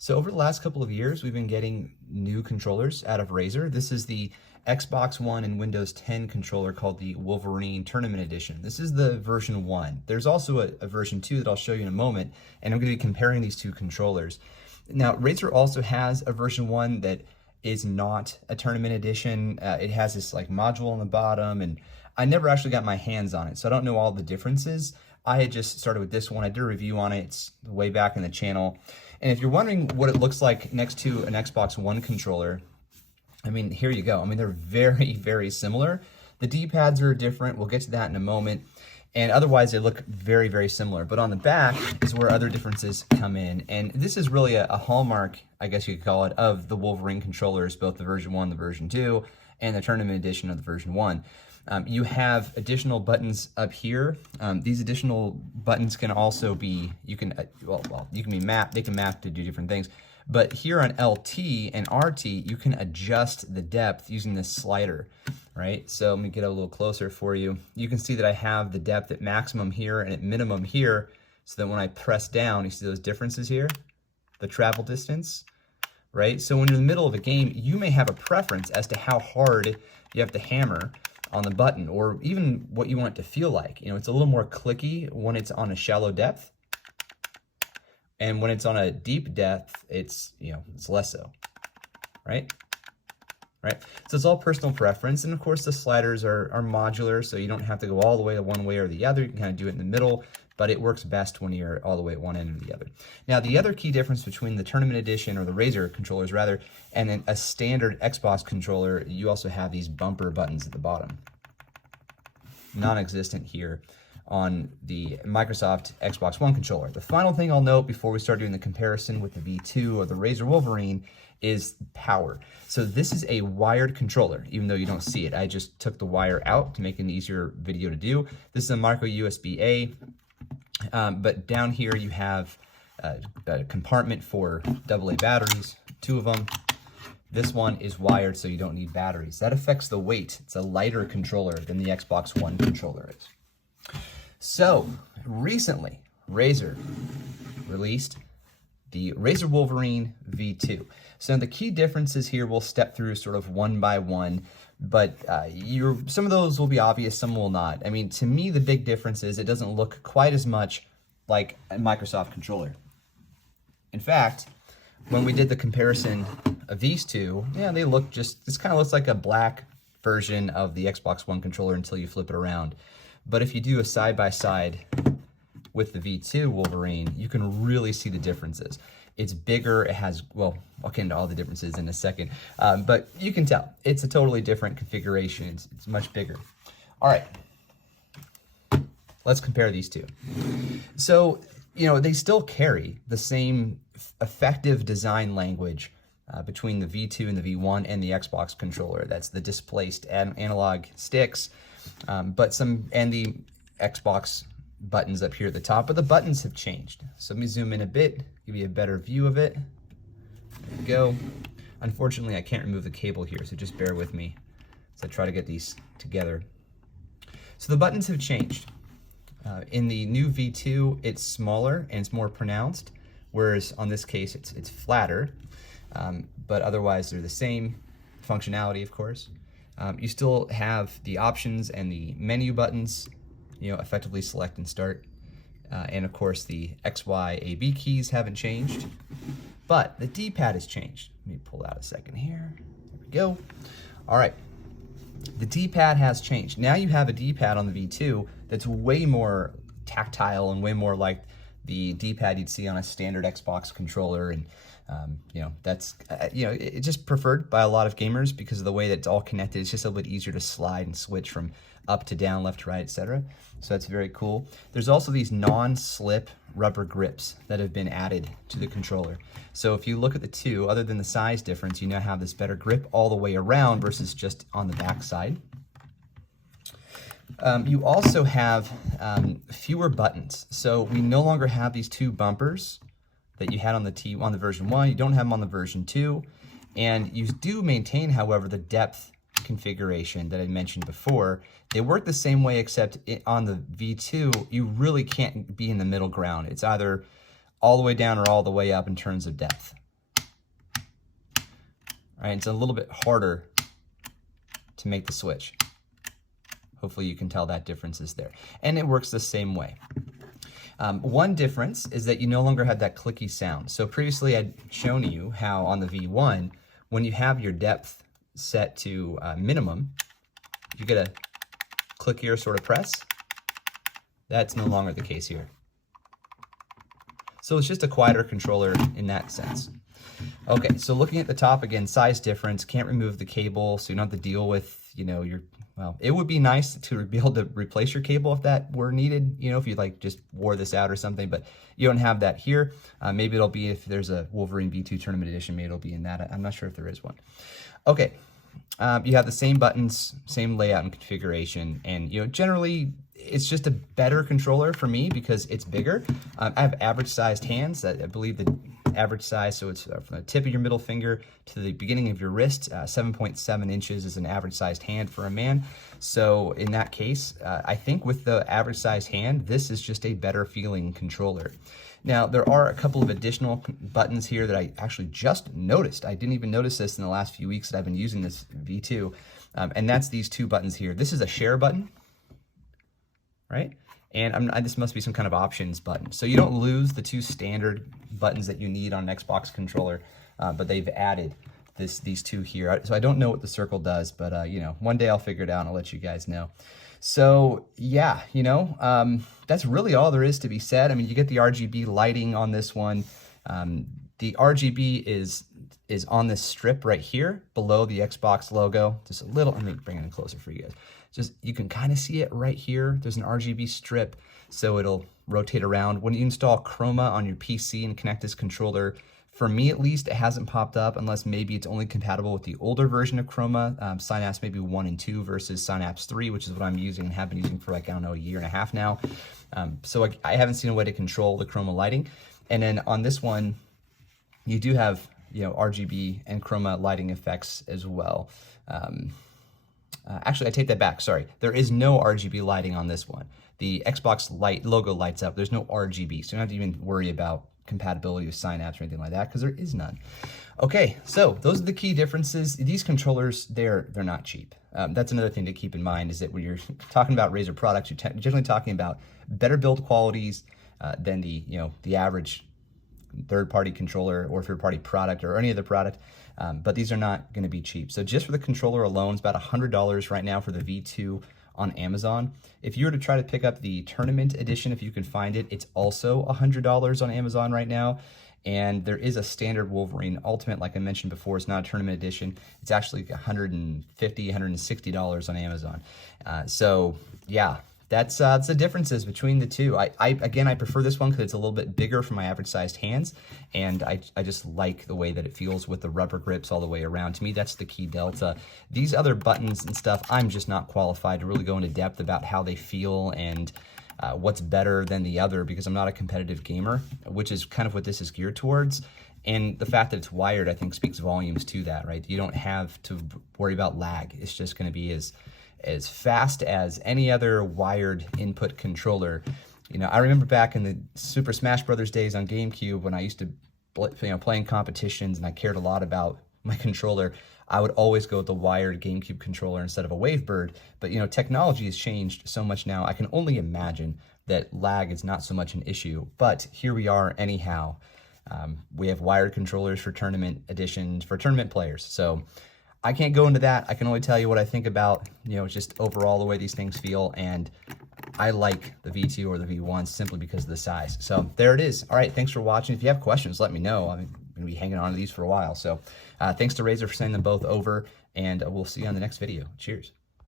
So over the last couple of years, we've been getting new controllers out of Razer. This is the Xbox One and Windows 10 controller called the Wolverine Tournament Edition. This is the version 1. There's also a version 2 that I'll show you in a moment, and I'm going to be comparing these two controllers. Now, Razer also has a version 1 that is not a tournament edition. It has this like module on the bottom, and I never actually got my hands on it, so I don't know all the differences. I had just started with this one. I did a review on it. It's way back in the channel. And if you're wondering what it looks like next to an Xbox One controller, I mean, here you go. I mean, they're very, very similar. The D-pads are different. We'll get to that in a moment. And otherwise, they look very, very similar. But on the back is where other differences come in. And this is really a hallmark, I guess you could call it, of the Wolverine controllers, both the version 1, the version 2, and the tournament edition of the version 1. You have additional buttons up here. These additional buttons can also be, you can be mapped, they can map to do different things. But here on LT and RT, you can adjust the depth using this slider, right? So let me get a little closer for you. You can see that I have the depth at maximum here and at minimum here, so that when I press down, you see those differences here? The travel distance, right? So when you're in the middle of a game, you may have a preference as to how hard you have to hammer on the button, or even what you want it to feel like. You know, it's a little more clicky when it's on a shallow depth, and when it's on a deep depth, it's, you know, it's less so, right? Right? So it's all personal preference, and of course the sliders are modular, so you don't have to go all the way to one way or the other. You can kind of do it in the middle, but it works best when you're all the way at one end or the other. Now, the other key difference between the Tournament Edition, or the Razer controllers rather, and then a standard Xbox controller, you also have these bumper buttons at the bottom. Non-existent here on the Microsoft Xbox One controller. The final thing I'll note before we start doing the comparison with the V2 or the Razer Wolverine is power. So this is a wired controller, even though you don't see it. I just took the wire out to make an easier video to do. This is a micro USB-A, but down here you have a compartment for AA batteries, 2 of them. This one is wired, so you don't need batteries. That affects the weight. It's a lighter controller than the Xbox One controller is. So, recently, Razer released the Razer Wolverine V2. So the key differences here we'll step through sort of one by one, but some of those will be obvious, some will not. I mean, to me, the big difference is it doesn't look quite as much like a Microsoft controller. In fact, when we did the comparison of these two, yeah, they look just, this kind of looks like a black version of the Xbox One controller until you flip it around. But if you do a side-by-side with the V2 Wolverine, you can really see the differences. It's bigger, it has, well, I'll get into all the differences in a second, but you can tell, it's a totally different configuration. It's much bigger. All right, let's compare these two. So, you know, they still carry the same effective design language between the V2 and the V1 and the Xbox controller. That's the displaced analog sticks, and the Xbox buttons up here at the top, but the buttons have changed. So let me zoom in a bit, give you a better view of it. There we go. Unfortunately, I can't remove the cable here, so just bear with me as I try to get these together. So the buttons have changed. In the new V2, it's smaller and it's more pronounced, whereas on this case, it's flatter, but otherwise they're the same functionality, of course. You still have the options and the menu buttons, you know, effectively select and start. And of course, the X, Y, A, B keys haven't changed, but the D-pad has changed. Let me pull out a second here. There we go. All right. The D-pad has changed. Now you have a D-pad on the V2 that's way more tactile and way more like the D-pad you'd see on a standard Xbox controller. And, you know, that's, it's just preferred by a lot of gamers because of the way that it's all connected. It's just a little bit easier to slide and switch from up to down, left to right, etc. So that's very cool. There's also these non-slip rubber grips that have been added to the controller. So if you look at the two, other than the size difference, you now have this better grip all the way around versus just on the back side. You also have fewer buttons. So we no longer have these two bumpers that you had on the version 1. You don't have them on the version 2. And you do maintain, however, the depth configuration that I mentioned before. They work the same way, except on the V2, you really can't be in the middle ground. It's either all the way down or all the way up in terms of depth. right? It's a little bit harder to make the switch. Hopefully you can tell that difference is there. And it works the same way. One difference is that you no longer have that clicky sound. So previously I'd shown you how on the V1, when you have your depth set to minimum, you get a clickier sort of press. That's no longer the case here. So it's just a quieter controller in that sense. Okay, so looking at the top again, size difference, can't remove the cable, so you don't have to deal with, you know, well, it would be nice to be able to replace your cable if that were needed, you know, if you like just wore this out or something, but you don't have that here. Maybe it'll be if there's a Wolverine V2 Tournament Edition, maybe it'll be in that. I'm not sure if there is one. Okay, you have the same buttons, same layout and configuration, and you know, generally it's just a better controller for me because it's bigger. I have average sized hands. I believe the average size, so it's from the tip of your middle finger to the beginning of your wrist. 7.7 inches is an average sized hand for a man. So in that case, I think with the average sized hand, this is just a better feeling controller. Now, there are a couple of additional buttons here that I actually just noticed. I didn't even notice this in the last few weeks that I've been using this V2, and that's these two buttons here. This is a share button, right? And this must be some kind of options button. So you don't lose the two standard buttons that you need on an Xbox controller, but they've added these two here. So I don't know what the circle does, but you know, one day I'll figure it out and I'll let you guys know. So yeah, you know, that's really all there is to be said. I mean, you get the RGB lighting on this one. The RGB is on this strip right here below the Xbox logo. Just a little, let me bring it in closer for you guys. Just, you can kind of see it right here. There's an RGB strip, so it'll rotate around. When you install Chroma on your PC and connect this controller, for me at least, it hasn't popped up unless maybe it's only compatible with the older version of Chroma, Synapse maybe 1 and 2 versus Synapse 3, which is what I'm using and have been using for like, I don't know, a year and a half now. So I haven't seen a way to control the Chroma lighting. And then on this one, you do have, you know, RGB and Chroma lighting effects as well. Actually, I take that back. Sorry. There is no RGB lighting on this one. The Xbox logo lights up. There's no RGB, so you don't have to even worry about compatibility with Synapse or anything like that because there is none. Okay, so those are the key differences. These controllers, they're not cheap. That's another thing to keep in mind is that when you're talking about Razer products, you're generally talking about better build qualities than the average third-party controller or third-party product or any other product, but these are not going to be cheap. So just for the controller alone, it's about $100 right now for the V2 on Amazon. If you were to try to pick up the Tournament Edition, if you can find it, it's also $100 on Amazon right now. And there is a standard Wolverine Ultimate, like I mentioned before. It's not a Tournament Edition. It's actually $150, $160 on Amazon. So yeah, that's the differences between the two. Again, I prefer this one because it's a little bit bigger for my average sized hands, and I just like the way that it feels with the rubber grips all the way around. To me, that's the key delta. These other buttons and stuff, I'm just not qualified to really go into depth about how they feel and what's better than the other because I'm not a competitive gamer, which is kind of what this is geared towards. And the fact that it's wired, I think, speaks volumes to that, right? You don't have to worry about lag. It's just going to be as fast as any other wired input controller. You know, I remember back in the Super Smash Brothers days on GameCube when I used to play in competitions and I cared a lot about my controller. I would always go with the wired GameCube controller instead of a Wavebird. But, you know, technology has changed so much now. I can only imagine that lag is not so much an issue. But here we are anyhow. We have wired controllers for tournament editions, for tournament players. So I can't go into that. I can only tell you what I think about, you know, just overall the way these things feel. And I like the V2 or the V1 simply because of the size. So there it is. All right, thanks for watching. If you have questions, let me know. I'm going to be hanging on to these for a while. So thanks to Razer for sending them both over, and we'll see you on the next video. Cheers.